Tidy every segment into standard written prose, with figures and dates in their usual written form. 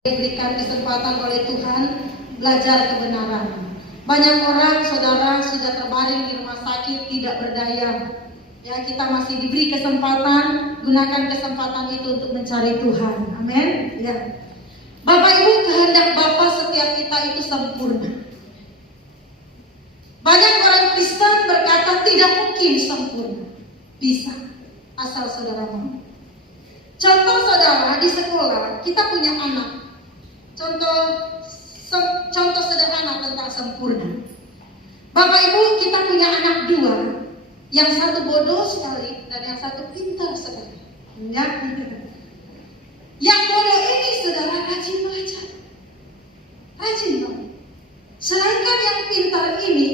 Diberikan kesempatan oleh Tuhan belajar kebenaran. Banyak orang, saudara, sudah terbaring di rumah sakit, tidak berdaya. Ya, kita masih diberi kesempatan, gunakan kesempatan itu untuk mencari Tuhan. Amin. Ya. Bapak Ibu, kehendak Bapa setiap kita itu sempurna. Banyak orang Kristen berkata tidak mungkin sempurna. Bisa, asal saudara mau. Contoh saudara, di sekolah kita punya anak. Contoh sederhana tentang sempurna. Bapak Ibu, kita punya anak dua, yang satu bodoh sekali dan yang satu pintar sekali. Ya. Yang bodoh ini saudara rajin belajar, rajin dong. Sedangkan yang pintar ini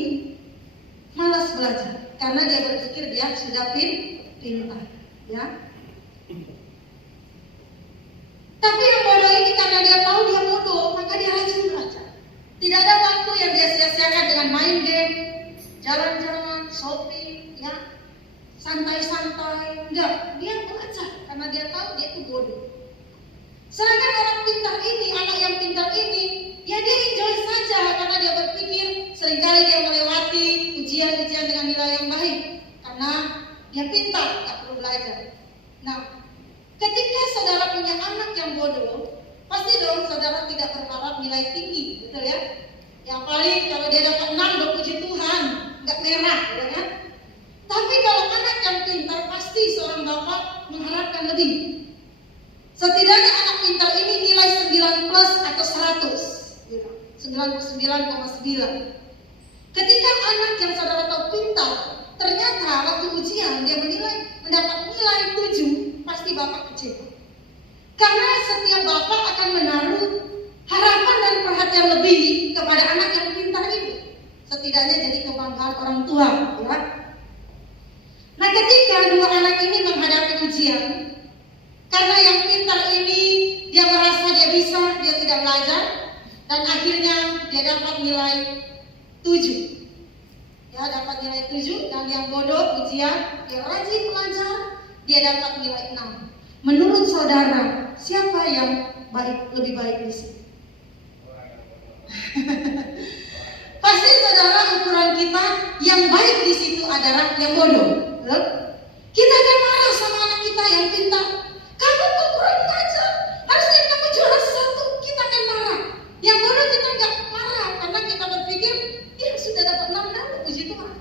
malas belajar karena dia berpikir dia sudah pintar. Ya. Tapi yang bodoh ini karena dia tahu dia bodoh, maka dia rajin belajar. Tidak ada waktu yang dia sia-siakan dengan main game, jalan-jalan, shopping, ya, santai-santai. Enggak, dia belajar karena dia tahu dia itu bodoh. Sedangkan orang pintar ini, anak yang pintar ini, ya dia enjoy saja karena dia berpikir seringkali dia melewati ujian-ujian dengan nilai yang baik karena dia pintar, tak perlu belajar. Nah, ketika saudara punya anak yang bodoh, pasti dong saudara tidak berharap nilai tinggi, betul ya? Yang paling kalau dia dapat 6, puji Tuhan, nggak merah, betul ya? Tapi kalau anak yang pintar, pasti seorang bapak mengharapkan lebih. Setidaknya anak pintar ini nilai 9 plus atau 100, 99,9. Ketika anak yang saudara tahu pintar, ternyata waktu ujian dia mendapat nilai 7, pasti bapak kecewa. Karena setiap bapak akan menaruh harapan dan perhatian lebih kepada anak yang pintar ini. Setidaknya jadi kebanggaan orang tua, ya. Nah, ketika dua anak ini menghadapi ujian, karena yang pintar ini dia merasa dia bisa, dia tidak belajar, dan akhirnya dia dapat nilai 7. Ya, dapat nilai 7, dan yang bodoh ujian, dia rajin belajar, dia dapat nilai 6. Menurut saudara, siapa yang lebih baik di sini? Pasti saudara, ukuran kita yang baik di situ adalah yang bodoh. Kita akan marah sama anak kita yang pintar. Kamu kok kurang ajar, harusnya kamu juara 1. Kita akan marah. Yang bodoh kita nggak marah karena kita berpikir dia sudah dapat 6, puji Tuhan.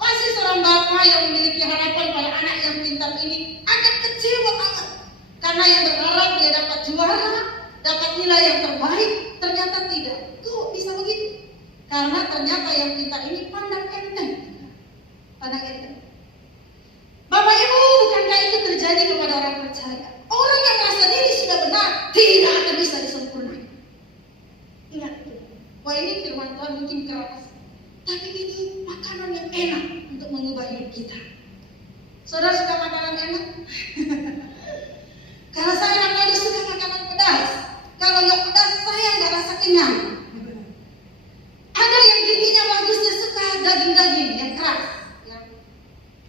Pasti seorang bapak yang memiliki harapan pada anak yang pintar ini akan kecewa banget. Karena yang berharap dia dapat juara, dapat nilai yang terbaik, ternyata tidak. Kok bisa begitu? Karena ternyata yang pintar ini pandang enteng. Pandang enteng. Bapak Ibu, bukankah itu terjadi kepada orang percaya? Orang yang merasa diri sudah benar, tidak akan bisa disempurnakan. Ingat itu. Wah, ini firman Tuhan mungkin keras, tapi ini makanan yang enak untuk mengubah hidup kita. Saudara suka makanan enak? Kalau saya anak suka makanan pedas, kalau nggak pedas saya nggak rasa kenyang. Ada yang giginya bagus, dia suka daging-daging yang keras. Ya.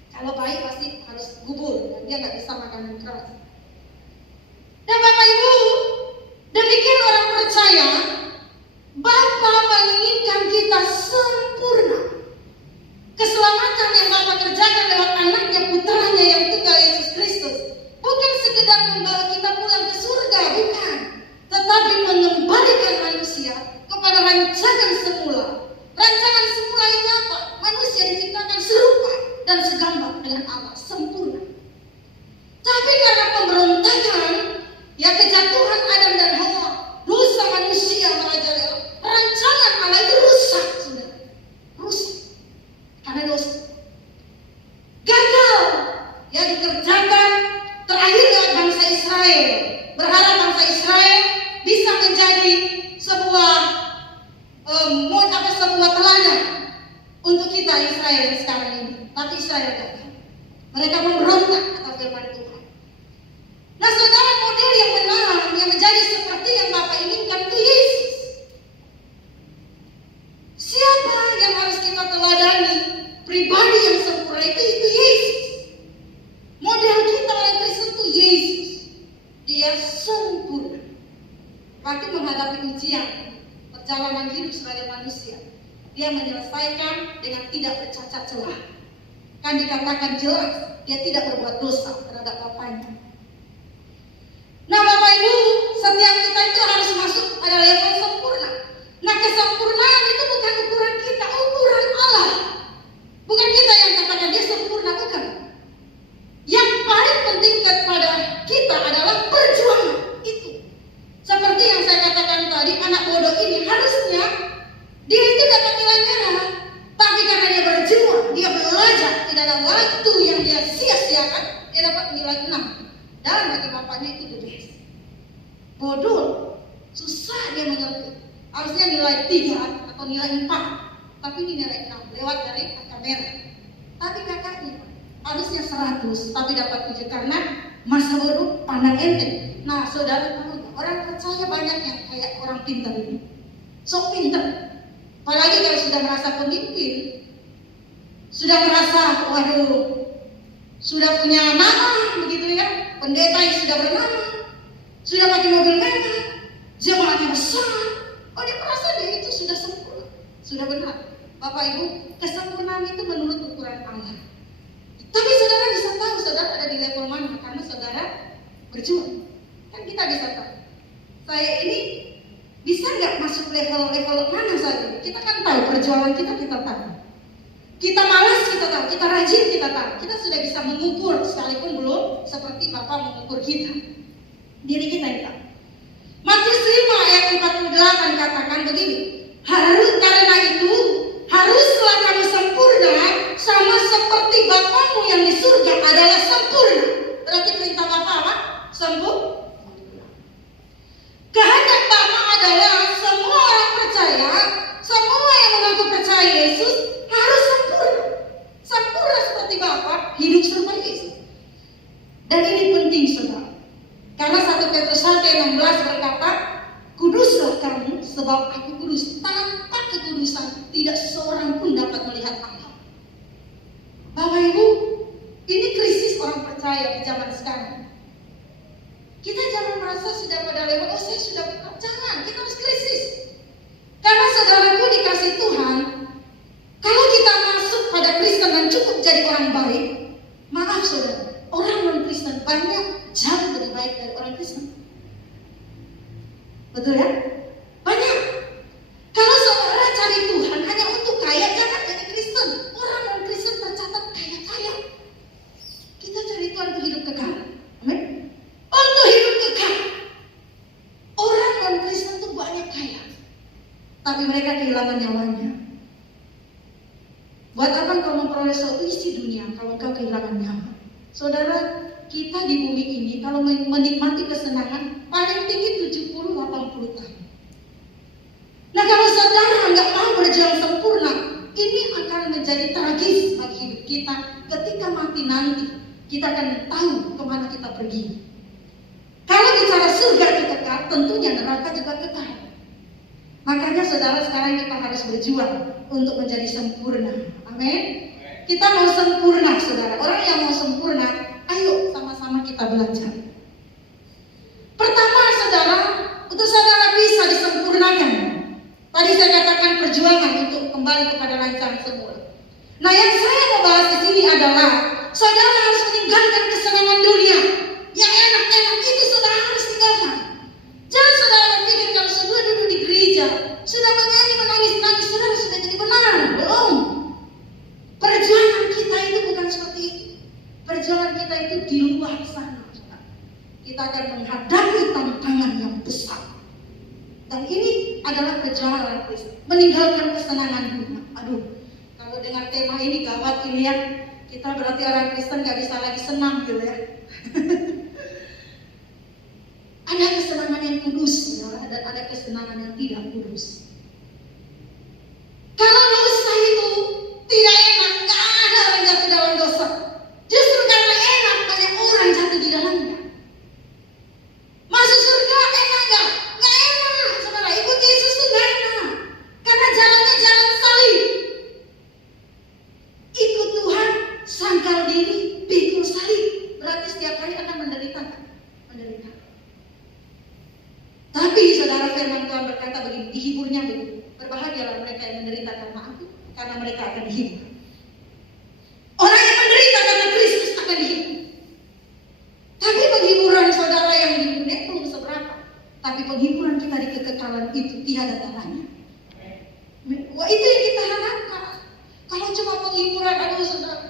Kalau baik pasti harus bubur, dan dia nggak bisa makanan keras. Dan Bapak Ibu, demikian orang percaya, Bapa menginginkan kita sempurna. Keselamatan yang Bapa kerjakan lewat anaknya, putranya yang tunggal Yesus Kristus, bukan sekedar membawa kita pulang ke surga, bukan, tetapi mengembalikan manusia kepada rancangan semula. Rancangan semula itu apa? Manusia diciptakan serupa dan segambar dengan Allah, sempurna. Tapi karena pemberontakan, ya kejatuhan Adam dan Hawa, dosa manusia merajalela, rancangan Allah itu rusak, sudah rusak karena dosa. Gagal, ya dikerjakan. Terakhir lewat bangsa Israel, berharap bangsa Israel bisa menjadi sebuah sebuah teladan untuk kita Israel sekarang ini. Tapi Israel gagal. Mereka memberontak kata firman Tuhan. Nah saudara, model yang menang, yang menjadi seperti yang Bapak inginkan itu Yesus. Siapa yang harus kita teladani? Pribadi yang sempurna itu Yesus. Model kita oleh Kristus itu Yesus. Dia sempurna. Maka itu menghadapi ujian perjalanan hidup sebagai manusia. Dia menyelesaikan dengan tidak bercacat celah. Kan dikatakan jelas, dia tidak berbuat dosa terhadap bapaknya. Nah Bapak Ibu, setiap kita itu harus masuk pada level sempurna. Nah kesempurnaan itu bukan ukuran kita, ukuran Allah. Bukan kita yang katakan dia sempurna, bukan. Yang paling penting kepada kita adalah perjuangan itu. Seperti yang saya katakan tadi, anak bodoh ini harusnya dia itu dapat nilai merah, tapi karena dia berjuang, dia belajar, tidak ada waktu yang dia sia-siakan, dia dapat nilai 6. Dan bagi bapaknya itu beres. Bodoh, susah dia mengerti. Harusnya nilai 3 atau nilai 4, tapi ini nilai 6, lewat dari angka merah. Tapi kakaknya harusnya 100, tapi dapat 7 karena masa bodoh pandang enteng. Nah saudara tahu nggak, orang percaya banyak yang kayak orang pintar ini, sok pintar. Apalagi kalau sudah merasa pemimpin, sudah merasa waduh, sudah punya nama begitu ya, pendeta yang sudah bernama, sudah pakai mobil mewah, jemaatnya besar. Oh dia merasa dia itu sudah sempurna, sudah benar. Bapak Ibu, kesempurnaan itu menurut ukuran Allah. Tapi saudara bisa tahu saudara ada di level mana karena saudara berjuang. Kan kita bisa tahu. Saya ini bisa nggak masuk level-level mana saja? Kita kan tahu perjuangan kita tahu. Kita malas kita tahu, kita rajin kita tahu. Kita sudah bisa mengukur sekalipun belum seperti Bapak mengukur kita. Diri kita. Matius 5 ayat 48 katakan begini. Karena itu haruslah kamu sempurna sama seperti Bapakmu yang di surga adalah sempurna. Berarti perintah Bapak apa? Sempurna. Kehendak Bapak adalah semua orang percaya, semua yang mengaku percaya Yesus harus sempurna. Sempurna seperti Bapak, hidup serupa Yesus. Dan ini penting saudara. Karena 1 Petrus 1:16 berkata, kuduslah kamu sebab aku kudus. Tanpa kekudusan tidak seorang pun dapat melihat Allah. Bapak Ibu, ini krisis orang percaya di zaman sekarang. Kita jangan merasa sudah pada level, oh saya sudah benar. Jangan, kita harus krisis. Karena saudaraku dikasih Tuhan, kalau kita masuk pada Kristen dan cukup jadi orang baik, maaf saudara, orang non-Kristen banyak jauh lebih baik dari orang Kristen. Betul ya? Banyak. Kalau saudara cari Tuhan hanya untuk kaya, jangan jadi Kristen. Orang non-Kristen tercatat kaya-kaya. Kita cari Tuhan untuk hidup kekal. Amin. Untuk hidup kekal. Orang non-Kristen itu banyak kaya, tapi mereka kehilangan nyawanya. Buat apa engkau memperoleh suatu isi dunia kalau engkau kehilangan nyawa? Saudara, kita di bumi ini kalau menikmati kesenangan paling tinggi 70-80 tahun. Nah kalau saudara nggak mau berjuang sempurna, ini akan menjadi tragis bagi hidup kita. Ketika mati nanti, kita akan tahu kemana kita pergi. Kalau bicara surga itu kekal, tentunya neraka juga kekal. Makanya saudara sekarang kita harus berjuang untuk menjadi sempurna. Amin. Kita mau sempurna saudara. Orang yang mau sempurna, ayo sama-sama kita belajar. Pertama saudara, untuk saudara bisa disempurnakan. Tadi saya katakan perjuangan untuk kembali kepada rancangan semula. Nah yang saya mau bahas di sini adalah saudara harus meninggalkan kesenangan dunia. Yang enak-enak itu saudara harus tinggalkan. Jangan saudara berpikir kalau sudah duduk di gereja, sudah menyanyi, menangis-nangis, saudara sudah jadi benar. Belum. Perjuangan kita itu bukan seperti itu. Perjuangan kita itu di luar sana. Kita akan menghadapi tantangan yang besar. Dan ini adalah perjuangan orang Kristen. Meninggalkan kesenangan dunia. Aduh, kalau dengar tema ini gawat ini ya. Kita berarti orang Kristen gak bisa lagi senang gitu ya. Ada kesenangan yang kudus ya, dan ada kesenangan yang tidak kudus. Kalau dosa itu tidak enak, gak ada orang jatuh dalam dosa. Justru karena enak, banyak orang jatuh di dalamnya. Masuk surga enak gak? Gak enak, saudara. Ikut Yesus itu gak enak. Karena jalannya jalan salib. Ikut Tuhan, sangkal diri, pikul salib. Berarti setiap hari akan menderita. Menderita. Tapi firman Tuhan berkata begini, dihiburnya begini, berbahagialah mereka yang menderita karena aku, karena mereka akan dihibur. Orang yang menderita karena Kristus akan dihibur. Tapi penghiburan saudara yang di dunia belum seberapa. Tapi penghiburan kita di kekekalan itu tiada taranya. Wah, itu yang kita harapkan. Kalau cuma penghiburan, aduh saudara,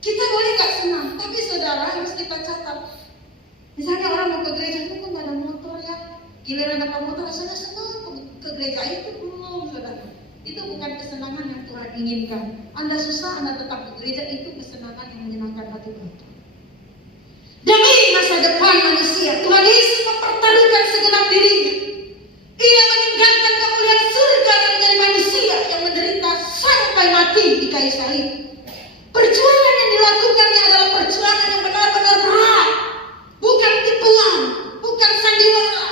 kita boleh gak senang, tapi saudara harus kita catat. Misalnya orang mau ke gereja, itu kok gak ada motor ya, giliran dapat motor rasanya senang ke gereja, itu belum saudara. Itu bukan kesenangan yang Tuhan inginkan. Anda susah, Anda tetap ke gereja, itu kesenangan yang menyenangkan hati Tuhan. Demi masa depan manusia, Tuhan Yesus mempertaruhkan segenap dirinya. Ia meninggalkan kemuliaan surga dan menjadi manusia yang menderita sampai mati di kayu salib. Perjuangan yang dilakukannya adalah perjuangan yang benar-benar berat. Bukan tipuan, bukan sandiwara,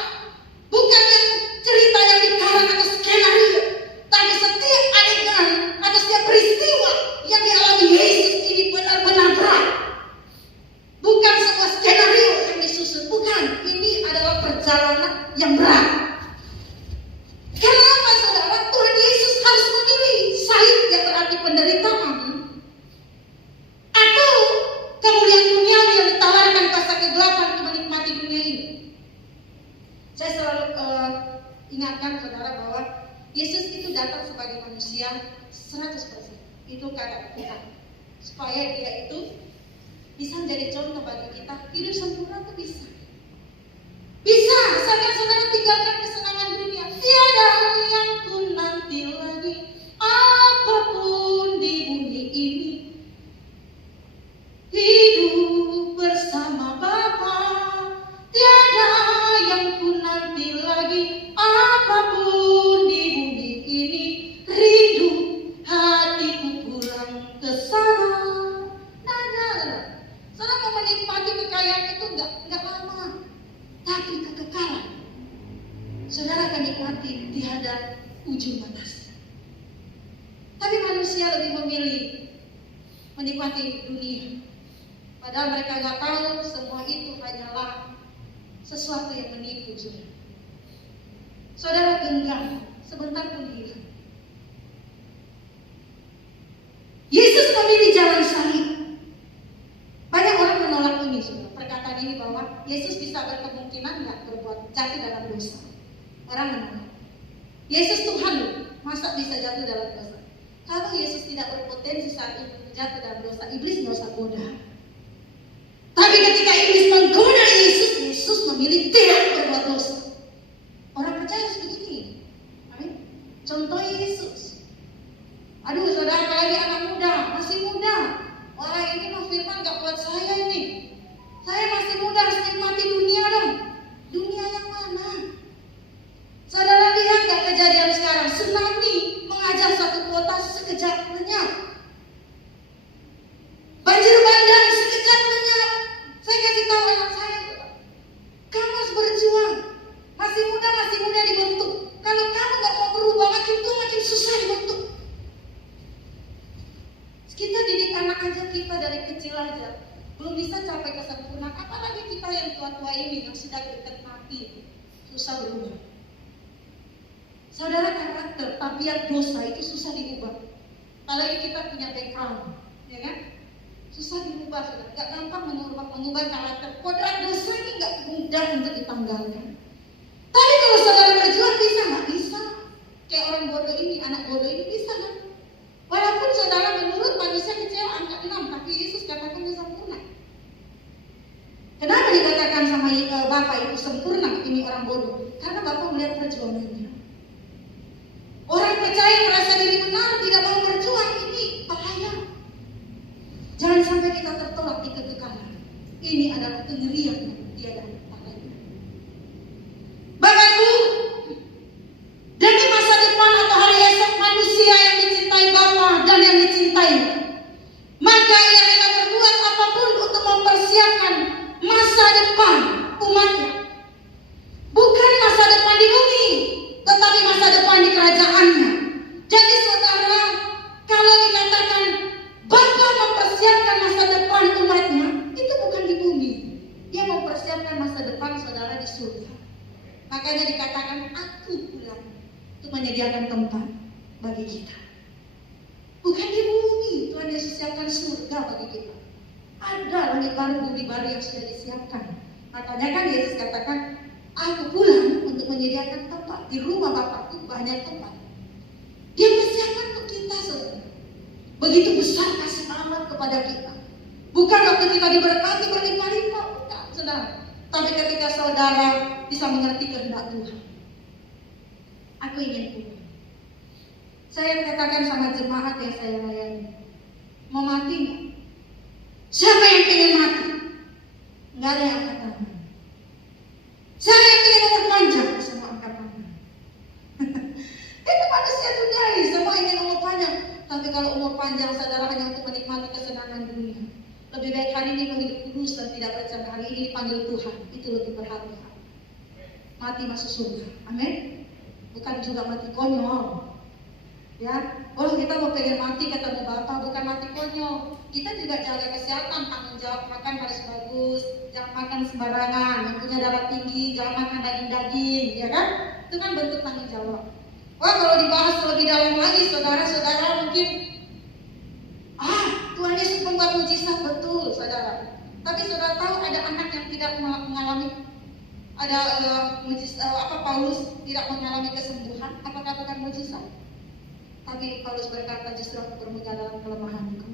bukan yang cerita yang dikarang atau skenario. Tapi setiap adegan atau setiap peristiwa yang dialami Yesus ini benar-benar berat. Bukan sebuah skenario yang disusun, bukan. Ini adalah perjalanan yang berat. Kenapa saudara? Tuhan Yesus harus memilih salib yang berarti penderitaan, atau kemuliaan duniawi yang ditawarkan kuasa kegelapan untuk menikmati dunia ini. Saya selalu ingatkan saudara bahwa Yesus itu datang sebagai manusia 100%. Itu keadaan kita. Supaya dia itu bisa menjadi contoh bagi kita. Hidup sempurna itu bisa. Bisa, misalnya saudara tinggalkan kesenangan dunia. Tiada yang ku nanti lagi, apapun di bumi ini. Hidup bersama Bapa, tiada yang ku nanti lagi, apapun di bumi ini. Rindu hatiku pulang ke sana. Saudara mau menikmati kekayaan itu enggak lama, tapi kekekalan saudara akan nikmati tiada ujung batas. Tapi manusia lebih memilih menikmati dunia, padahal mereka nggak tahu semua itu hanyalah sesuatu yang menipu. Saudara genggam sebentar pun hilang. Yesus memilih jalan salib. Banyak orang menolak ini, saudara. Perkataan ini bahwa Yesus bisa berkemungkinan nggak berbuat jatuh dalam dosa. Orang menolak. Yesus Tuhan, masa bisa jatuh dalam dosa? Kalau Yesus tidak berpotensi saat itu jatuh dalam dosa, iblis nggak usah goda. Tapi ketika iblis menggoda Yesus, Yesus memilih tidak berbuat dosa. Orang percaya harus begini. Amin. Contoh Yesus. Aduh saudara, apalagi anak muda, masih muda. Wah, ini mah firman gak buat saya ini. Saya masih muda, harus nikmati dunia dong. Dunia yang mana? Saudara lihat gak kejadian sekarang? Tsunami mengajar satu kota sekejap lenyap. Banjir bandang sekejap lenyap. Saya kasih tahu anak saya, kamu harus berjuang. Masih muda dibentuk. Kalau kamu gak mau berubah, makin tua makin susah dibentuk. Kita didik anak aja, kita dari kecil aja belum bisa capai kesempurnaan, apalagi kita yang tua-tua ini yang sudah dekat mati, susah berubah. Saudara, karakter, tabiat dosa itu susah diubah. Apalagi kita punya background, ya kan? Susah diubah, saudara. Gak gampang mengubah karakter. Kodrat dosa ini gak mudah untuk ditanggalkan. Tapi kalau saudara berjuang bisa nggak? Bisa. Kayak orang bodoh ini, anak bodoh ini bisa kan? Walaupun saudara menurut manusia kecil angka 6, tapi Yesus katakan dia sempurna. Kenapa dikatakan sama Bapak itu sempurna, ini orang bodoh? Karena Bapak melihat perjuangannya. Orang percaya merasa diri benar, tidak mau berjuang, ini bahaya. Jangan sampai kita tertolak di kekekalan. Ini adalah kengerian yang tiada taranya. Bapak Ibu, demi masa depan atau hari esok manusia yang dicintai Bapa dan yang dicintai, maka ia rela berbuat apapun untuk mempersiapkan masa depan umatnya. Bukan masa depan di bumi, tetapi masa depan di kerajaannya. Jadi saudara, kalau dikatakan Bapa mempersiapkan masa depan umatnya, itu bukan di bumi. Dia aku pulang untuk menyediakan tempat bagi kita. Bukan di bumi, Tuhan Yesus siapkan surga bagi kita. Ada langit baru, bumi baru yang sudah disiapkan. Makanya kan Yesus katakan, aku pulang untuk menyediakan tempat. Di rumah Bapakku banyak tempat. Dia persiapkan untuk kita, saudara. Begitu besar kasih Allah kepada kita. Bukan waktu kita diberkati berlimpah-limpah, bukan, saudara. Tapi ketika saudara bisa mengerti kehendak Tuhan. Aku ingin pulang. Saya katakan sama jemaat yang saya layani, mau mati nggak? Siapa yang ingin mati? Nggak ada yang angkat tangan. Siapa yang ingin umur panjang? Semua angkat tangan. Itu manusia duniawi, semua ingin umur panjang. Tapi kalau umur panjang saudara hanya untuk menikmati kesenangan dunia, lebih baik hari ini menghidup kudus dan tidak bercanda. Hari ini dipanggil Tuhan, itu lebih berharga. Mati masuk surga, amin. Bukan juga mati konyol. Ya, kalau kita mau pengen mati ketemu Bapak, bukan mati konyol. Kita juga jaga kesehatan, tanggung jawab, makan harus bagus, jangan makan sembarangan, yang punya darah tinggi, jangan makan daging-daging, ya kan? Itu kan bentuk tanggung jawab. Wah, kalau dibahas lebih dalam lagi, saudara-saudara mungkin, Tuhan Yesus membuat mujizat, betul, saudara. Tapi saudara tahu ada anak yang tidak mengalami, ada Paulus tidak mengalami kesembuhan, apakah bukan mujizat? Tapi Paulus berkata, justru aku bermegah dalam kelemahanku.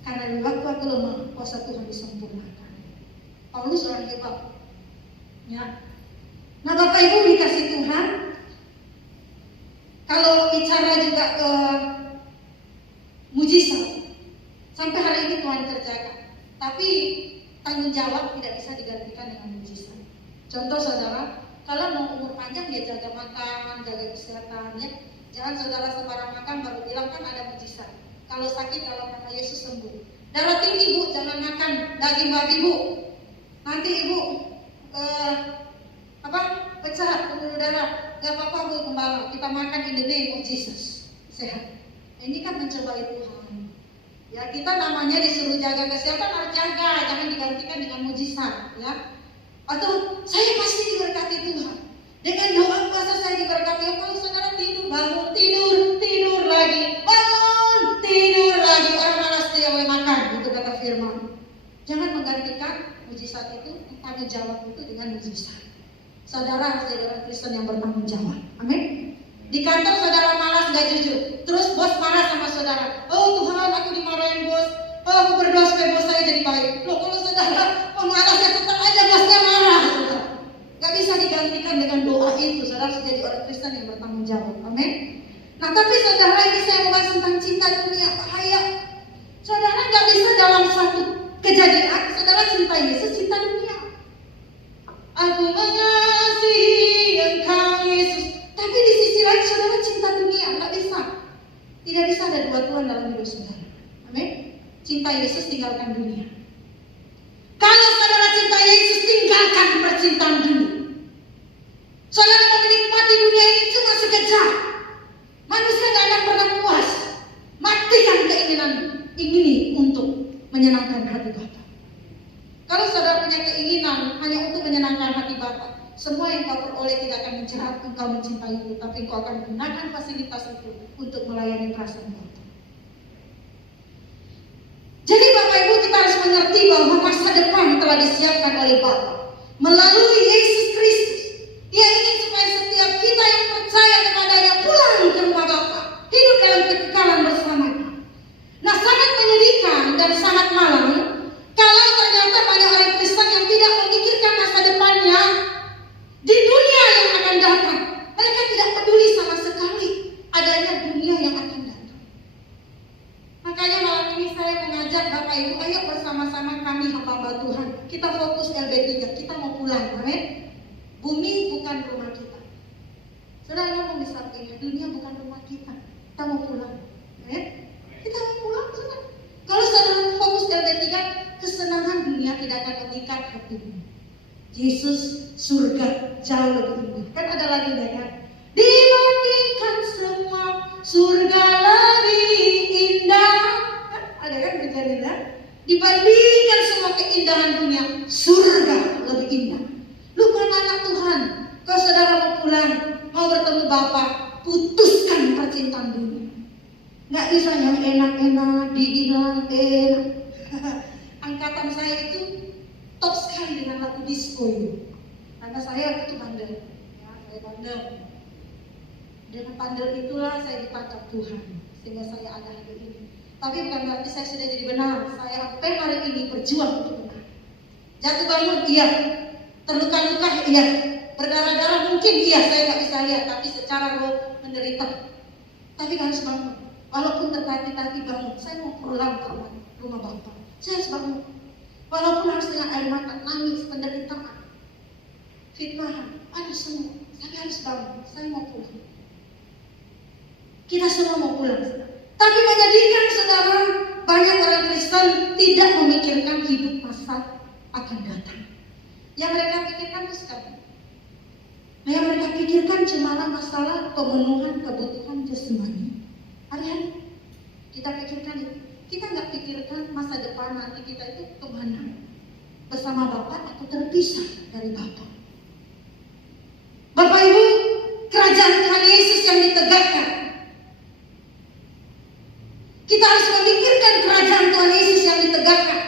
Karena di waktu aku lemah, kuasa Tuhan disempurnakan. Paulus orang hebat. Ya. Nah, Bapak Ibu dikasih Tuhan, kalau bicara juga mujizat, sampai hari ini Tuhan kerjakan. Tapi tanggung jawab tidak bisa digantikan dengan mujizat. Contoh saudara, kalau mau umur panjang dia jaga makan, jaga kesehatan, ya. Jangan saudara sembarang makan baru bilang kan ada mujizat. Kalau sakit dalam nama Yesus sembuh. Darah tinggi Bu, jangan makan daging babi Bu. Nanti Ibu pecah pembuluh darah. Gak apa-apa Bu Gembala, kita makan in the name of Jesus. Sehat. Ini kan mencobai Tuhan. Ya, kita namanya disuruh jaga kesehatan, harus jaga, jangan digantikan dengan mujizat, ya. Atau saya pasti diberkati Tuhan. Dengan doa puasa saya diberkati. Kalau saudara tidur, bangun, tidur lagi, bangun, tidur lagi. Orang malas tidak boleh makan, itu kata firman. Jangan menggantikan mujizat itu, tanggung jawab itu dengan mujizat. Saudara harus jadi orang Kristen yang bertanggung jawab. Amin. Di kantor saudara malas gak jujur, terus bos marah sama saudara. Oh Tuhan, aku dimarahin bos. Oh, aku berdoa supaya bos saya jadi baik. Loh, kalau saudara pemalas ya tetap aja bosnya marah. Saudara. Gak bisa digantikan dengan doa itu. Saudara harus jadi orang Kristen yang bertanggung jawab. Amin. Nah, tapi saudara ini saya membahas tentang cinta dunia, bahaya. Saudara gak bisa dalam satu kejadian saudara cinta Yesus, cinta dunia. Aku mengasihi Engkau Yesus. Tapi di sisi lain saudara cinta dunia, nggak bisa. Tidak bisa ada dua Tuhan dalam hidup saudara. Amin. Cinta Yesus, tinggalkan dunia. Kalau saudara cinta Yesus, tinggalkan percintaan dunia. Saudara mau menikmati dunia ini cuma sekejap. Manusia nggak akan pernah puas. Matikan keinginan ingini untuk menyenangkan hati Bapa. Kalau saudara punya keinginan hanya untuk menyenangkan hati Bapa, semua yang kau peroleh tidak akan menjerat engkau mencintai itu, tapi engkau akan gunakan fasilitas itu untuk melayani perasaan Bapa. Jadi Bapak Ibu, kita harus mengerti bahwa masa depan telah disiapkan oleh Bapa melalui Yesus Kristus. Dia ingin supaya setiap kita yang percaya kepadanya pulang ke rumah Bapa, hidup dalam kekekalan bersamanya. Nah, sangat menyedihkan dan sangat malang kalau ternyata banyak orang Kristen yang tidak memikirkan masa depannya di dunia yang akan datang. Mereka tidak peduli sama sekali adanya dunia yang akan datang. Makanya malam ini saya mengajak Bapak Ibu, ayo bersama-sama kami hamba Tuhan. Kita fokus LB3, kita mau pulang, amin. Bumi bukan rumah kita. Saudara ngomong di sampingnya, dunia bukan rumah kita. Kita mau pulang, amin. Kita mau pulang, saudara. Kalau saudara fokus LB3, kesenangan dunia tidak akan mengikat hatimu. Yesus, surga jauh lebih indah. Kan ada lagunya kan? Dibandingkan semua, surga lebih indah. Kan? Ada kan berjalan? Dibandingkan semua keindahan dunia, surga lebih indah. Lu kan anak Tuhan. Kalau saudara mau pulang pulang, mau bertemu Bapak, putuskan percintaan dunia. Nggak bisa yang enak-enak, dibilang enak. Angkatan saya itu top sekali dengan lagu disco itu. Karena saya itu bandel, ya, saya bandel. Dengan bandel itulah saya ditangkap Tuhan, sehingga saya ada hari ini. Tapi bukan berarti saya sudah jadi benar. Saya sampai hari ini berjuang untuk benar. Jatuh bangun, iya. Terluka-luka, iya. Berdarah-darah mungkin, iya. Saya nggak bisa lihat, tapi secara roh menderita. Tapi harus bangun. Walaupun tertatih-tatih bangun, saya mau pulang ke rumah Bapak. Saya harus bangun. Walaupun harus dengan air mata, nangis, penderitaan, fitnahan, ada semua. Saya harus bangun. Saya mau pulang. Kita semua mau pulang. Tapi menyedihkan saudara, banyak orang Kristen tidak memikirkan hidup masa akan datang. Yang mereka pikirkan itu sekarang. Yang mereka pikirkan cuma masalah pemenuhan kebutuhan jasmani. Hari-hari kita pikirkan itu. Kita nggak pikirkan masa depan nanti kita itu kemana. Bersama Bapak atau terpisah dari Bapak. Bapak Ibu, kerajaan Tuhan Yesus yang ditegakkan. Kita harus memikirkan kerajaan Tuhan Yesus yang ditegakkan.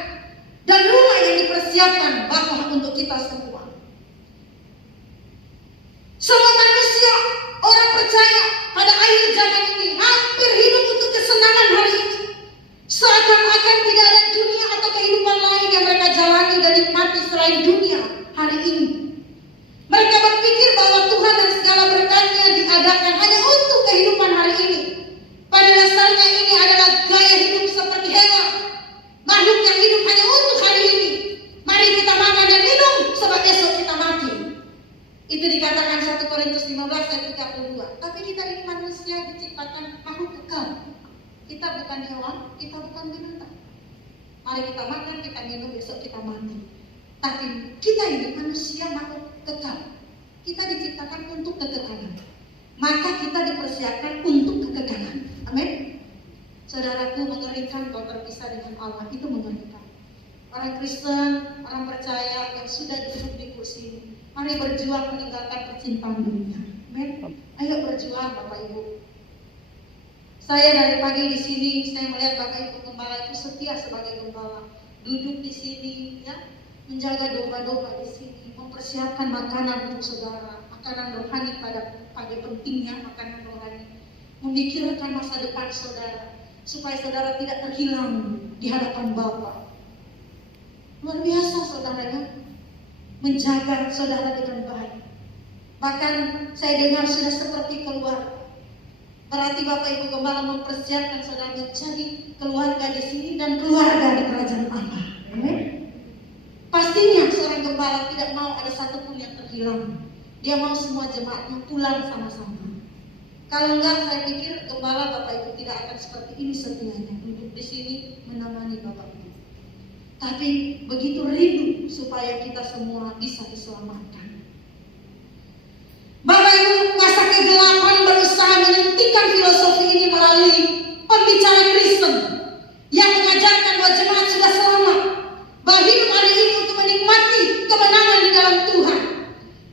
Dan rumah yang dipersiapkan Bapa untuk kita semua. Semua manusia, orang percaya pada akhir zaman ini hampir hidup untuk kesenangan hari ini. Seakan-akan tidak ada dunia atau kehidupan lain yang mereka jalani dan nikmati selain dunia hari ini. Mereka berpikir bahwa Tuhan dan segala berkatnya diadakan hanya untuk kehidupan hari ini. Pada dasarnya ini adalah gaya hidup seperti hewan. Makhluk yang hidup hanya untuk hari ini. Mari kita makan dan minum sebab esok kita mati. Itu dikatakan 1 Korintus 15 ayat 32. Tapi kita ini manusia diciptakan makhluk kekal. Kita bukan hewan, kita bukan binatang. Mari kita makan, kita minum, besok kita mati. Tapi kita ini manusia makhluk kekal. Kita diciptakan untuk kekekalan. Maka kita dipersiapkan untuk kekekalan. Amin. Saudaraku, mengerikan kalau terpisah dengan Allah, itu mengerikan. Orang Kristen, orang percaya yang sudah duduk di kursi ini, mari berjuang meninggalkan percintaan dunia. Amin. Ayo berjuang Bapak Ibu. Saya dari pagi di sini, saya melihat Bapak Ibu Gembala itu setia sebagai gembala. Duduk di sini, ya, menjaga domba-domba di sini, mempersiapkan makanan untuk saudara, makanan rohani pada pentingnya makanan rohani. Memikirkan masa depan saudara, supaya saudara tidak terhilang di hadapan Bapa. Luar biasa saudaranya, menjaga saudara dengan baik. Bahkan saya dengar sudah seperti keluarga. Berarti Bapak Ibu Gembala mempersiapkan saudara menjadi keluarga di sini dan keluarga di kerajaan Allah. Amin. Pastinya seorang gembala tidak mau ada satupun yang terhilang. Dia mau semua jemaatnya pulang sama-sama. Kalau enggak, saya pikir gembala Bapak Ibu tidak akan seperti ini setianya, duduk di sini menemani Bapak Ibu. Tapi begitu rindu supaya kita semua bisa diselamatkan. Bapak Ibu, masa kegelapan berusaha menyuntikkan filosofi ini melalui pembicara Kristen yang mengajarkan bahwa jemaat sudah selamat, bahwa hidup hari ini untuk menikmati kemenangan di dalam Tuhan.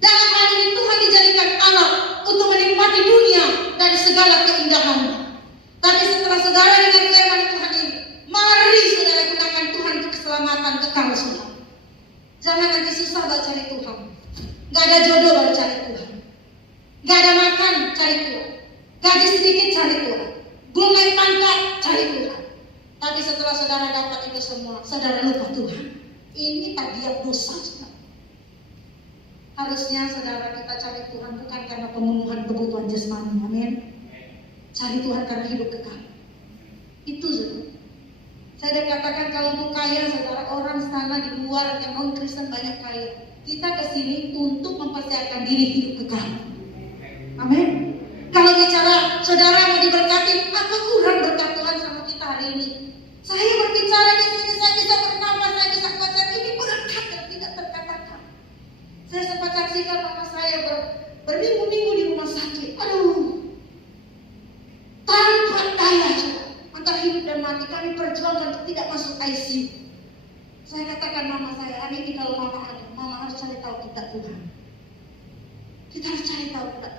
Dalam hal ini Tuhan dijadikan alat untuk menikmati dunia dan segala keindahannya. Tapi setelah saudara dengan firman Tuhan ini, mari saudara gunakan Tuhan untuk keselamatan kekal saudara. Jangan nanti susah baru cari Tuhan. Gak ada jodoh baru cari Tuhan. Gak ada makan cari Tuhan. Gaji sedikit cari Tuhan. Belum naik pangkat cari Tuhan. Tapi setelah saudara dapat itu semua, saudara lupa Tuhan. Ini tabiat dosa saudara. Harusnya saudara kita cari Tuhan bukan karena pemenuhan kebutuhan jasmani, amin. Cari Tuhan karena hidup kekal. Itu saudara. Saya sudah katakan kalau mau kaya saudara, orang sana di luar yang non Kristen banyak kaya. Kita kesini untuk mempersiapkan diri hidup kekal. Amin. Kalau bicara saudara mau diberkati, apa kurang berkat Tuhan sama kita hari ini? Saya berbicara di sini, saya bisa bernafas, saya bisa baca, ini berkat yang tidak terkatakan. Saya sempat saksikan mama saya berminggu-minggu di rumah sakit. Aduh, tanpa daya, antara hidup dan mati kami perjuangkan untuk tidak masuk ICU. Saya katakan mama saya, hari ini kalau mama ada, mama harus cari tahu kita Tuhan. Kita harus cari tahu kita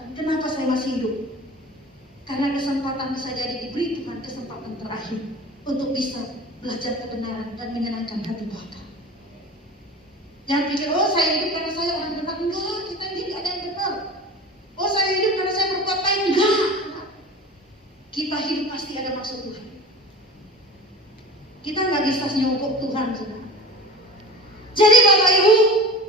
Karena kesempatan bisa jadi diberi Tuhan kesempatan terakhir untuk bisa belajar kebenaran dan menyenangkan hati Bapa. Jangan pikir, oh saya hidup karena saya orang benar. Enggak, kita hidup ada yang benar. Oh saya hidup karena saya berbuat baik. Enggak. Kita hidup pasti ada maksud Tuhan. Kita nggak bisa nyogok Tuhan, saudara. Jadi Bapak Ibu,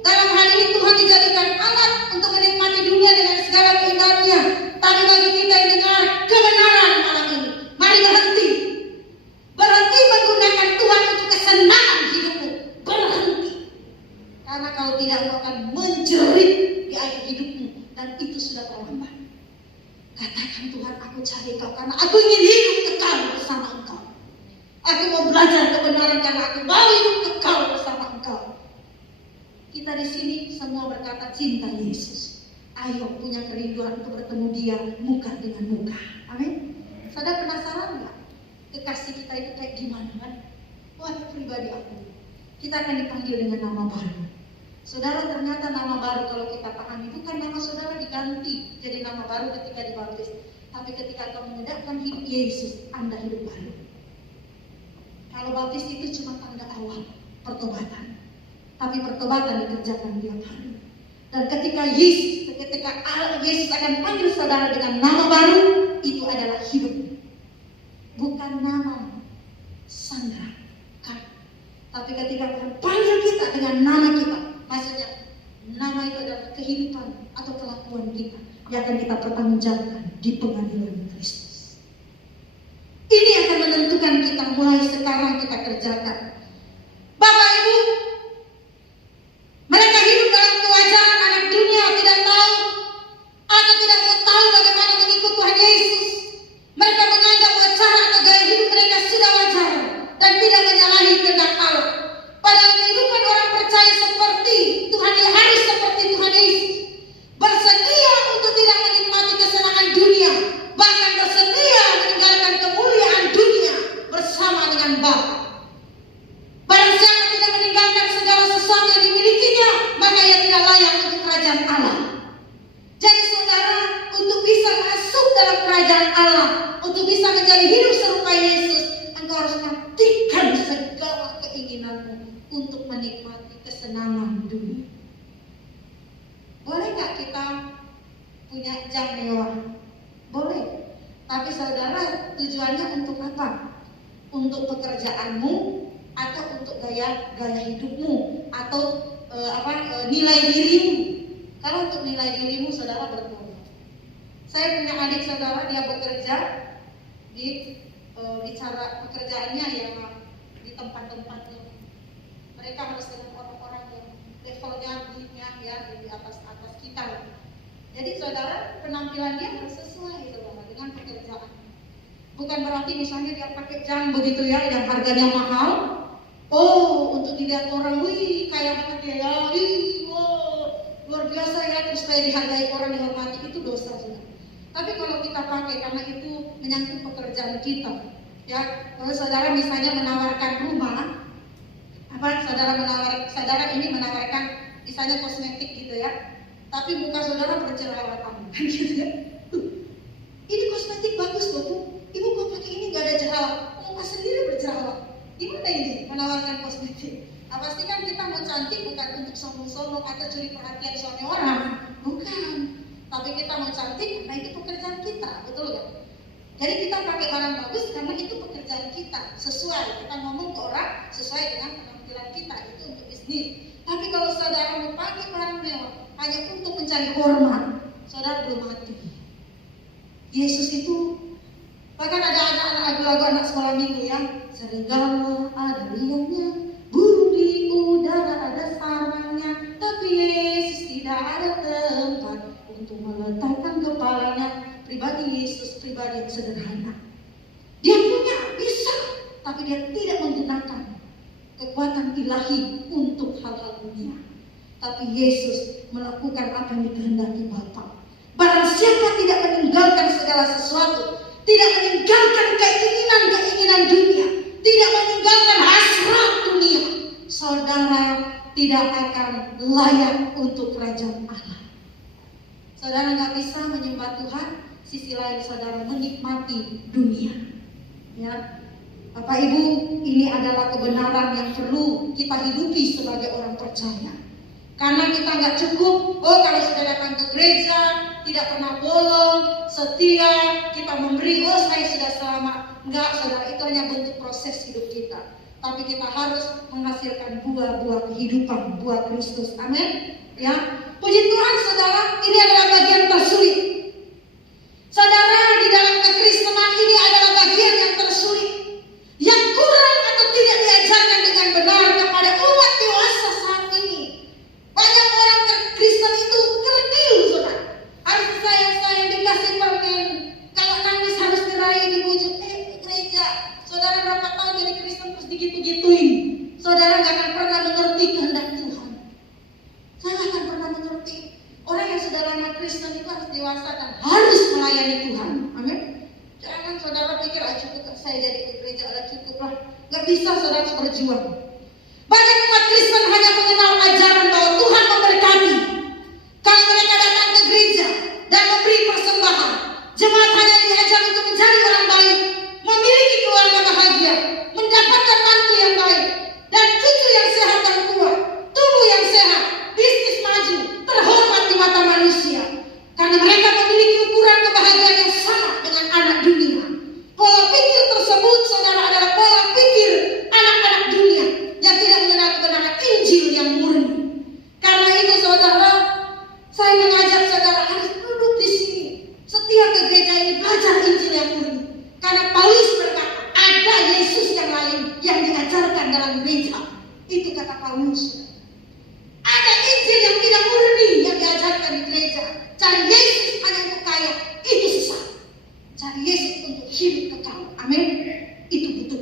dalam hal ini Tuhan dijadikan alat untuk menikmati dunia dengan segala keindahannya. Tapi bagi kita yang dengar kebenaran malam ini, mari berhenti. Berhenti menggunakan Tuhan untuk kesenangan hidupmu. Berhenti. Karena kalau tidak, engkau akan menjerit di akhir hidupmu. Dan itu sudah terlambat. Katakan, Tuhan, aku cari Engkau karena aku ingin hidup kekal bersama Engkau. Aku mau belajar kebenaran karena aku mau hidup kekal bersama Engkau. Kita di sini semua berkata cinta Yesus. Ayo punya kerinduan untuk bertemu Dia muka dengan muka. Amin. Saudara penasaran nggak? Kekasih kita itu kayak gimana kan? Wah, pribadi aku. Kita akan dipanggil dengan nama baru. Saudara, ternyata nama baru kalau kita pahami bukan nama saudara diganti jadi nama baru ketika dibaptis, tapi ketika kau mengendapkan hidup Yesus, Anda hidup baru. Kalau baptis itu cuma tanda awal pertobatan, tapi pertobatan dikerjakan tiap hari. Dan ketika Yesus akan panggil saudara dengan nama baru, itu adalah hidup, bukan nama sandra. Tapi ketika Tuhan panggil kita dengan nama kita, maksudnya nama itu adalah kehidupan atau kelakuan kita yang akan kita pertanggungjawabkan di pengadilan Kristus. Ini akan menentukan kita mulai sekarang kita kerjakan. Bapak Ibu, mereka hidup dalam kewajaran anak dunia tidak tahu atau tidak mau tahu bagaimana mengikut Tuhan Yesus. Mereka menganggap bahwa cara atau gaya hidup mereka sudah wajar dan tidak menyalahi kehendak Allah. Padahal kehidupan orang percaya seperti Tuhan, harus seperti Tuhan Yesus, bersedia untuk tidak menikmati kesenangan dunia, bahkan bersedia meninggalkan kemuliaan dunia bersama dengan Bapa. Barang siapa tidak meninggalkan segala sesuatu yang dimilikinya, maka ia tidak layak untuk kerajaan Allah. Jadi saudara, untuk bisa masuk dalam kerajaan Allah, untuk bisa menjadi hidup serupa Yesus, engkau harus matikan segala keinginanmu untuk menikmati kesenangan dunia. Boleh gak kita punya jam mewah? Boleh. Tapi saudara, tujuannya untuk apa? Untuk pekerjaanmu atau untuk gaya hidupmu atau nilai dirimu? Kalau untuk nilai dirimu, saudara bertobat. Saya punya adik saudara, dia bekerja di cara pekerjaannya yang di tempat-tempat yang mereka harus dengan orang-orang yang levelnya ya di atas kita. Jadi saudara, penampilan dia harus sesuai saudara dengan pekerjaan. Bukan berarti misalnya dia pakai jam begitu ya yang harganya mahal. Oh, untuk dilihat orang, wih kayak banget ya, wih wow, luar biasa ya, terus supaya dihargai orang, dihormati, itu dosa saudara. Tapi kalau kita pakai karena itu menyangkut pekerjaan kita, ya, kalau saudara misalnya menawarkan rumah, saudara ini menawarkan misalnya kosmetik gitu ya, tapi muka saudara berjerawatan, gitu ya. Ini kosmetik bagus loh Bu, ibu kok pakai ini nggak ada jerawat, muka sendiri berjerawat. Gimana ini menawarkan kosmetik? Nah, pasti kan kita mau cantik bukan untuk sombong-sombong atau curi perhatian suami orang, bukan. Tapi kita mau cantik karena itu pekerjaan kita, betul gak? Jadi kita pakai barang bagus karena itu pekerjaan kita, sesuai. Kita ngomong ke orang sesuai dengan penampilan kita, itu untuk bisnis. Tapi kalau saudara mau pakai barang mewah hanya untuk mencari hormat, saudara belum mati. Yesus itu, bahkan ada lagu-lagu anak sekolah minggu yang serigala ada liangnya, burung di udara ada sarangnya, tapi Yesus tidak ada tempat untuk meletakkan kepalanya. Pribadi Yesus, pribadi yang sederhana. Dia punya, bisa, tapi dia tidak menggunakan kekuatan ilahi untuk hal-hal dunia. Tapi Yesus melakukan apa yang dikehendaki Bapa. Barang siapa tidak meninggalkan segala sesuatu, tidak meninggalkan keinginan dunia, tidak meninggalkan hasrat dunia, saudara tidak akan layak untuk kerajaan Allah. Saudara nggak bisa menyembah Tuhan sisi lain saudara menikmati dunia. Ya, Bapak Ibu, ini adalah kebenaran yang perlu kita hidupi sebagai orang percaya. Karena kita nggak cukup, kalau sudah datang ke gereja, tidak pernah bolong, setia, kita memberi, saya sudah selamat. Enggak, saudara, itu hanya bentuk proses hidup kita. Tapi kita harus menghasilkan buah-buah kehidupan, buah Kristus. Amin. Ya, puji Tuhan, saudara, ini adalah bagian tersulit. Saudara, di dalam kekristenan ini adalah bagian yang tersulit, yang kurang atau tidak diajarkan dengan benar kepada umat dewasa saat ini. Banyak orang Kristen itu kerdil, saudara. Harus sayang-sayang dikasih permen. Kalau nangis harus diraih, dibujuk. Gereja, saudara berapa tahun jadi Kristen terus digitu-gituin. Saudara gak akan pernah mengerti kehendak Tuhan. Saya gak akan pernah mengerti. Orang yang sudah lama Kristen itu harus dewasa dan harus melayani Tuhan. Amin. Jangan saudara pikir, cukup saya jadi ke gereja, cukup lah. Gak bisa, saudara harus berjuang. Banyak umat Kristen hanya mengenal ajaran bahwa Tuhan memberkati. Kalau mereka datang ke gereja dan memberi persembahan, jemaat hanya diajar untuk menjadi orang baik, memiliki keluarga bahagia, mendapatkan mantu yang baik, dan cucu yang sehat dan kuat, tubuh yang sehat, bisnis maju, terhormat di mata manusia. Karena mereka memiliki ukuran kebahagiaan yang sama dengan anak dunia. Pola pikir tersebut, saudara, adalah pola pikir anak-anak dunia yang tidak mengenal kebenaran Injil yang murni. Karena itu, saudara, saya mengajak saudara harus duduk di sini, setia ke gereja ini, belajar Injil yang murni. Karena Paulus berkata, ada Yesus yang lain yang diajarkan dalam gereja. Itu kata Paulus. Ada Injil yang tidak murni yang diajarkan di gereja. Cari Yesus hanya untuk kaya, itu sesat. Cari Yesus untuk hidup kekal. Amin. Itu betul.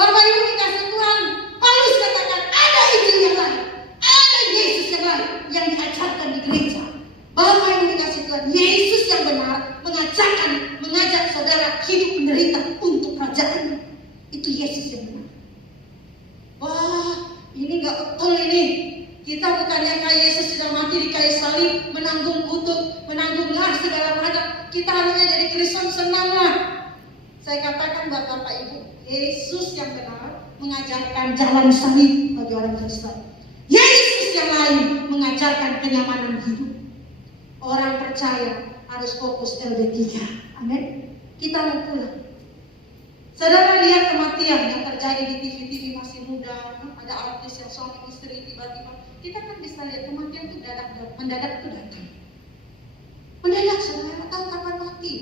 Bapak Ibu dikasih Tuhan, Paulus katakan ada Injil yang lain, ada Yesus yang lain yang diajarkan di gereja. Bapak Ibu dikasih Tuhan, Yesus yang benar mengajak saudara hidup menderita untuk kerajaan. Itu Yesus yang benar. Wah, ini gak betul ini. Kita bukannya kayak Yesus sudah mati di kayu salib, menanggung kutuk, menanggung segala macam. Kita harusnya jadi Kristen, senanglah. Saya katakan buat Bapak Ibu, Yesus yang benar mengajarkan jalan salib bagi orang Kristen. Yesus yang lain mengajarkan kenyamanan hidup. Orang percaya harus fokus LB3. Amin. Kita mau pulang. Saudara lihat kematian yang terjadi di TV-TV masih muda. Ada artis yang suami istri tiba-tiba. Kita kan bisa lihat kematian itu mendadak itu datang. Mendadak, saudara tahu kapan mati.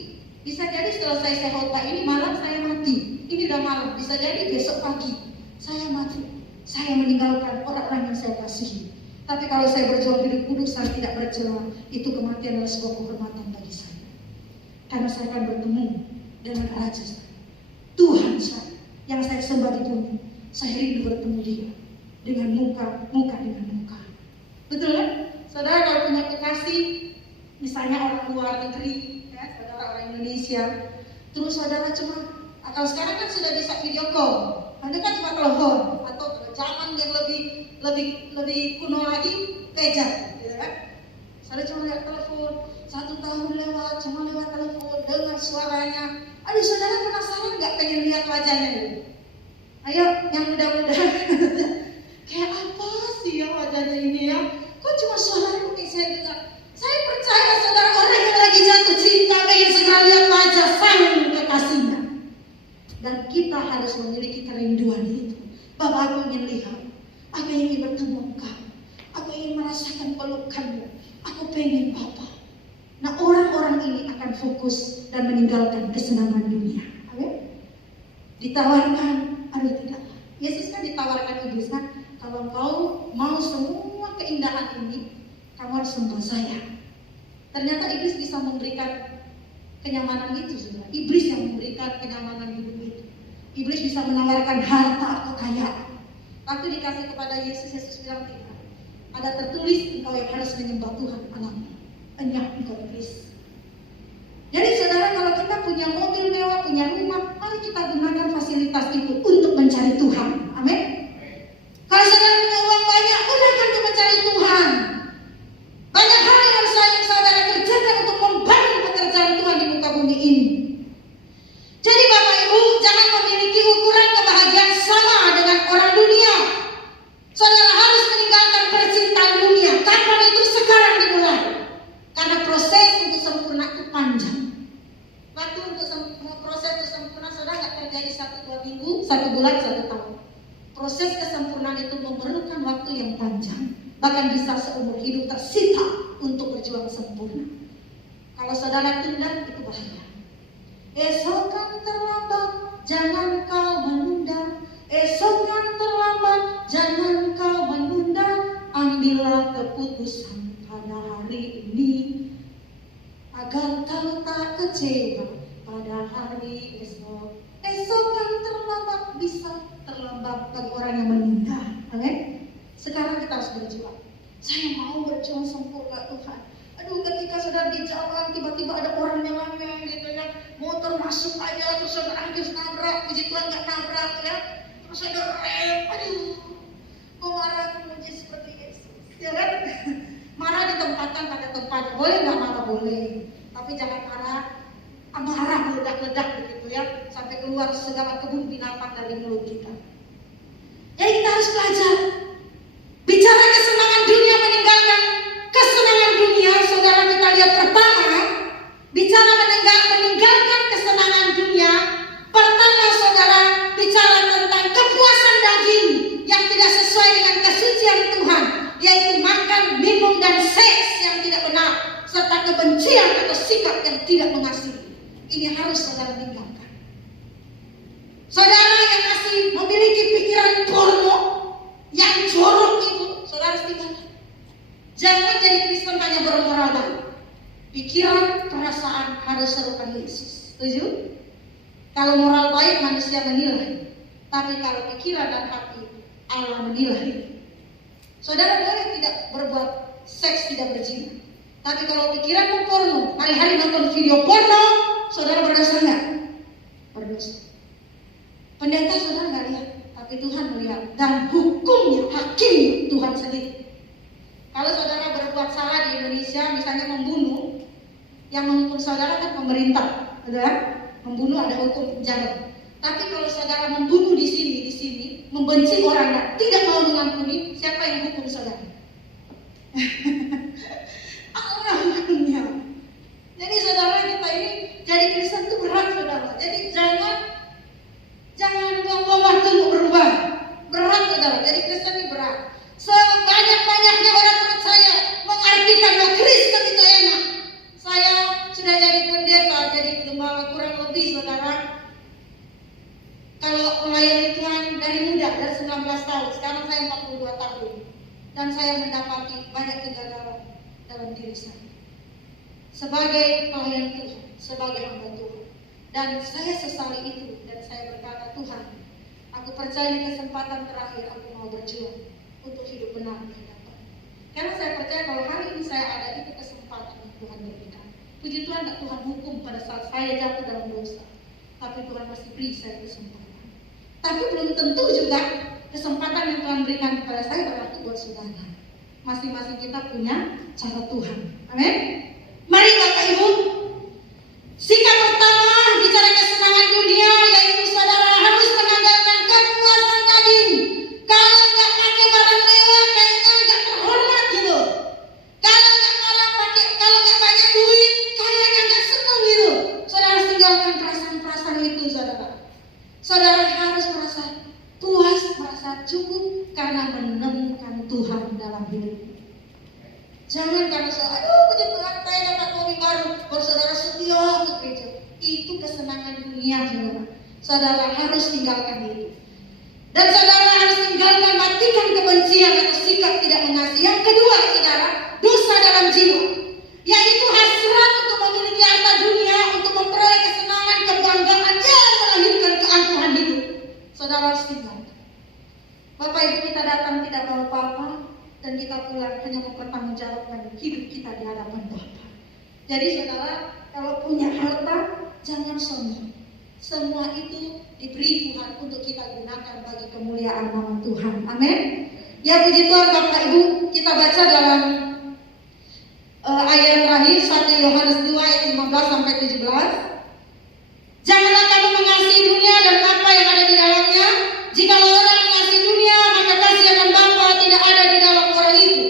Bisa jadi setelah saya khotbah ini malam saya mati. Ini udah malam. Bisa jadi besok pagi saya mati. Saya meninggalkan orang-orang yang saya kasihi. Tapi kalau saya berjuang hidup kudus, saya tidak bercela. Itu kematian adalah sebuah kehormatan bagi saya. Karena saya akan bertemu dengan Raja saya, Tuhan saya, yang saya sembah di dunia. Saya rindu bertemu Dia dengan muka dengan muka. Betul kan? Saudara kalau punya kekasih, misalnya orang luar negeri, ya, saudara orang Indonesia, terus saudara cuma, kalau sekarang kan sudah bisa video call, Anda kan cuma telepon, atau zaman yang lebih kuno lagi, pager, gitu kan? Saudara cuma lihat telepon, 1 tahun lewat, cuma lewat telepon, dengar suaranya. Aduh, saudara penasaran nggak pengen lihat wajahnya dulu? Ayo, yang muda-muda, kayak apa sih ya wajahnya ini ya? Kok cuma suaranya mungkin saya dengar? Saya percaya saudara orang yang lagi jatuh cinta pengen segera lihat wajah sang kekasihnya. Dan kita harus memiliki kerinduan itu. Bapak, aku ingin lihat, aku ingin bertemu Engkau, aku ingin merasakan pelukanmu, aku pengen Bapak. Nah, orang-orang ini akan fokus dan meninggalkan kesenangan dunia. Amin. Ditawarkan, aduh tidak. Yesus kan ditawarkan iblis kan, kalau kau mau semua keindahan ini, kamu harus sembah saya. Ternyata iblis bisa memberikan kenyamanan itu, saudara. Iblis yang memberikan kenyamanan hidup itu. Iblis bisa menawarkan harta atau kekayaan. Waktu dikasih kepada Yesus, Yesus bilang tidak. Ada tertulis engkau yang harus menyembah Tuhan Allahmu. Enyah engkau iblis. Jadi saudara, kalau kita punya mobil mewah, punya rumah, mari kita gunakan fasilitas itu untuk mencari Tuhan. Amin. Kalau saudara punya uang banyak, gunakan untuk mencari Tuhan. Banyak hal yang harus saudara kerjakan untuk membangun tersita untuk berjuang sempurna. Kalau saudara tunda, itu bahaya. Esok kan terlambat, jangan kau menunda. Esok kan terlambat, jangan kau menunda. Ambillah keputusan pada hari ini, agar kau tak kecewa pada hari esok. Esok kan terlambat, bisa terlambat bagi orang yang menunda. Amin. Sekarang kita harus berjuang. Saya mau berjuang sempurna Tuhan. Aduh, ketika saudara di jalan tiba-tiba ada orang nyelangnya gitu ya, motor masuk aja terus saudara harus nabrak, puji Tuhan nggak nabrak ya, terus saudara rem, aduh, mau marah puji seperti Yesus, ya kan? Marah ditempatkan pada tempatnya, boleh nggak marah boleh, tapi jangan marah meledak-ledak begitu ya, sampai keluar segala kebun binatang dari mulut kita. Jadi kita harus belajar. Bicara kesenangan dunia, meninggalkan kesenangan dunia, saudara, kita lihat pertama, bicara meninggalkan kesenangan dunia. Pertama, saudara, bicara tentang kepuasan daging yang tidak sesuai dengan kesucian Tuhan, yaitu makan, minum, dan seks yang tidak benar, serta kebencian atau sikap yang tidak mengasihi. Ini harus saudara tinggalkan. Saudara yang masih memiliki pikiran porno yang jorok itu, saudara harus tinggalkan. Jangan jadi Kristen hanya bermoral baik. Pikiran, perasaan harus serupa Yesus. Setuju? Kalau moral baik manusia menilai, tapi kalau pikiran dan hati Allah menilai. Saudara boleh tidak berbuat seks, tidak berzina, tapi kalau pikiran porno, hari-hari nonton video porno, saudara berdosa nggak? Berdosa. Pendeta saudara nggak lihat, tapi Tuhan melihat, dan hukumnya, hakimnya Tuhan sendiri. Kalau saudara berbuat salah di Indonesia, misalnya membunuh, yang menghukum saudara kan pemerintah, kan? Membunuh ada hukum penjara. Tapi kalau saudara membunuh di sini, membenci orang dan tidak mau mengampuni, siapa yang hukum saudara? Allah hukumnya. Jadi saudara, kita ini jadi Kristen itu berat, saudara. Jadi jangan buang-buang waktu untuk berubah. Berat, saudara. Jadi Kristen ini berat. Sebanyak-banyaknya orang percaya mengartikan bahwa Kristen itu enak. Saya sudah jadi pendeta, jadi gembala kurang lebih, saudara. Kalau melayani Tuhan dari muda, dari 19 tahun, sekarang saya 42 tahun. Dan saya mendapati banyak kegagalan dalam diri saya. Sebagai pelayan Tuhan, sebagai hamba Tuhan. Dan saya sesali itu, dan saya berkata, Tuhan, aku percaya di kesempatan terakhir aku mau berjuang untuk hidup benar di hadapan. Karena saya percaya kalau hari ini saya ada, itu kesempatan yang Tuhan berikan. Puji Tuhan, tak Tuhan hukum pada saat saya jatuh dalam dosa, tapi Tuhan masih beri saya kesempatan. Tapi belum tentu juga kesempatan yang Tuhan berikan kepada saya berlaku buat saudara. Masing-masing kita punya cara Tuhan. Amin. Mari Bapak Ibu, sikap pertama bicara kesenangan dunia, yaitu saudara harus menanggalkan kepuasan daging. Kalau nggak pakai barang mewah, kayaknya nggak terhormat gitu. Kalau nggak banyak duit, kayaknya nggak senang gitu. Saudara harus tinggalkan perasaan-perasaan itu, saudara. Saudara harus merasa puas, merasa cukup karena menemukan Tuhan dalam hidup. Jangan karena puji Tuhan saya dapat mobil baru, saudara setia ke gereja. Itu kesenangan dunia, saudara. Saudara harus tinggalkan itu. Dan saudara harus tinggalkan, matikan kebencian atau sikap tidak mengasihi. Yang kedua, saudara, dosa dalam jiwa, yaitu hasrat untuk memiliki harta dunia, untuk memperoleh kesenangan, kebanggaan yang melahirkan keangkuhan hidup. Saudara harus tinggalkan. Bapak Ibu, kita datang tidak bawa apa-apa, dan kita pulang hanya mempertanggungjawabkan hidup kita di hadapan Bapa. Jadi saudara, kalau punya harta, jangan sombong. Semua itu diberi Tuhan untuk kita gunakan bagi kemuliaan nama Tuhan. Amin. Ya puji Tuhan Bapak Ibu, kita baca dalam ayat terakhir 1 Yohanes 2 ayat 15 sampai 17. Janganlah kamu mengasihi dunia dan apa yang ada di dalamnya. Jikalau orang mengasihi dunia, maka kasih akan Bapa tidak ada di dalam orang itu.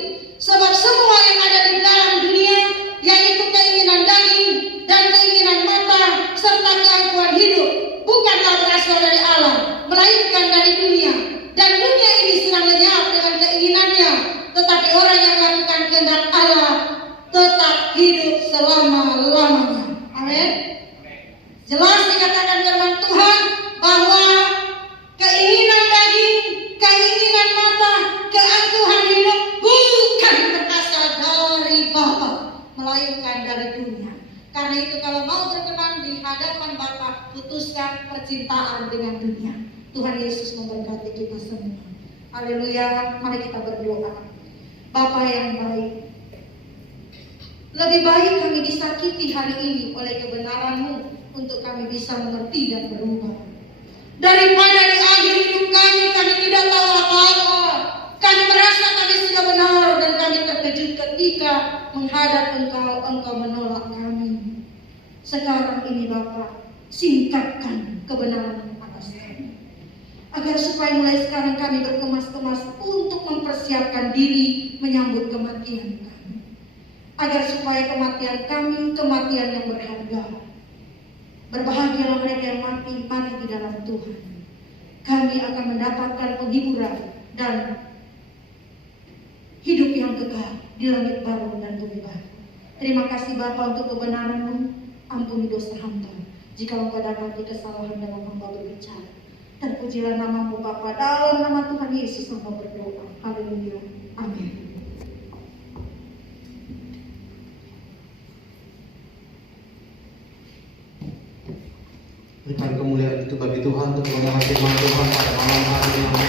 Sebab semua yang ada di dalam dunia, yaitu keinginan daging dan keinginan mata serta keangkuhan hidup, bukanlah berasal dari Allah, melainkan dari dunia. Dan dunia ini senang lenyap dengan keinginannya, tetapi orang yang melakukan kehendak selama-lamanya. Amin. Jelas dikatakan firman Tuhan bahwa keinginan daging, keinginan mata, keangkuhan hidup bukan berasal dari Bapa, melainkan dari dunia. Karena itu kalau mau berkenan di hadapan Bapa, putuskan percintaan dengan dunia. Tuhan Yesus memberkati kita semua. Haleluya. Mari kita berdoa. Bapa yang baik, lebih baik kami disakiti hari ini oleh kebenaran-Mu untuk kami bisa mengerti dan berubah. Daripada di akhir hidup kami tidak tahu apa-apa. Kami merasa kami sudah benar dan kami terkejut ketika menghadap Engkau menolak kami. Sekarang ini Bapa, singkapkan kebenaran atas kami. Agar supaya mulai sekarang kami berkemas-kemas untuk mempersiapkan diri menyambut kematian kami. Agar supaya kematian kami, kematian yang berharga. Berbahagialah mereka yang mati di dalam Tuhan. Kami akan mendapatkan penghiburan dan hidup yang kekal di langit baru dan bumi baru. Terima kasih Bapa untuk kebenaran-Mu. Ampuni dosa hamba jika Engkau dapati kesalahan dalam hamba berbicara. Terpujilah nama-Mu Bapa, dalam nama Tuhan Yesus hamba berdoa. Haleluya. Amin. Berikan kemuliaan itu bagi Tuhan untuk mengenal firman Tuhan pada malam hari ini.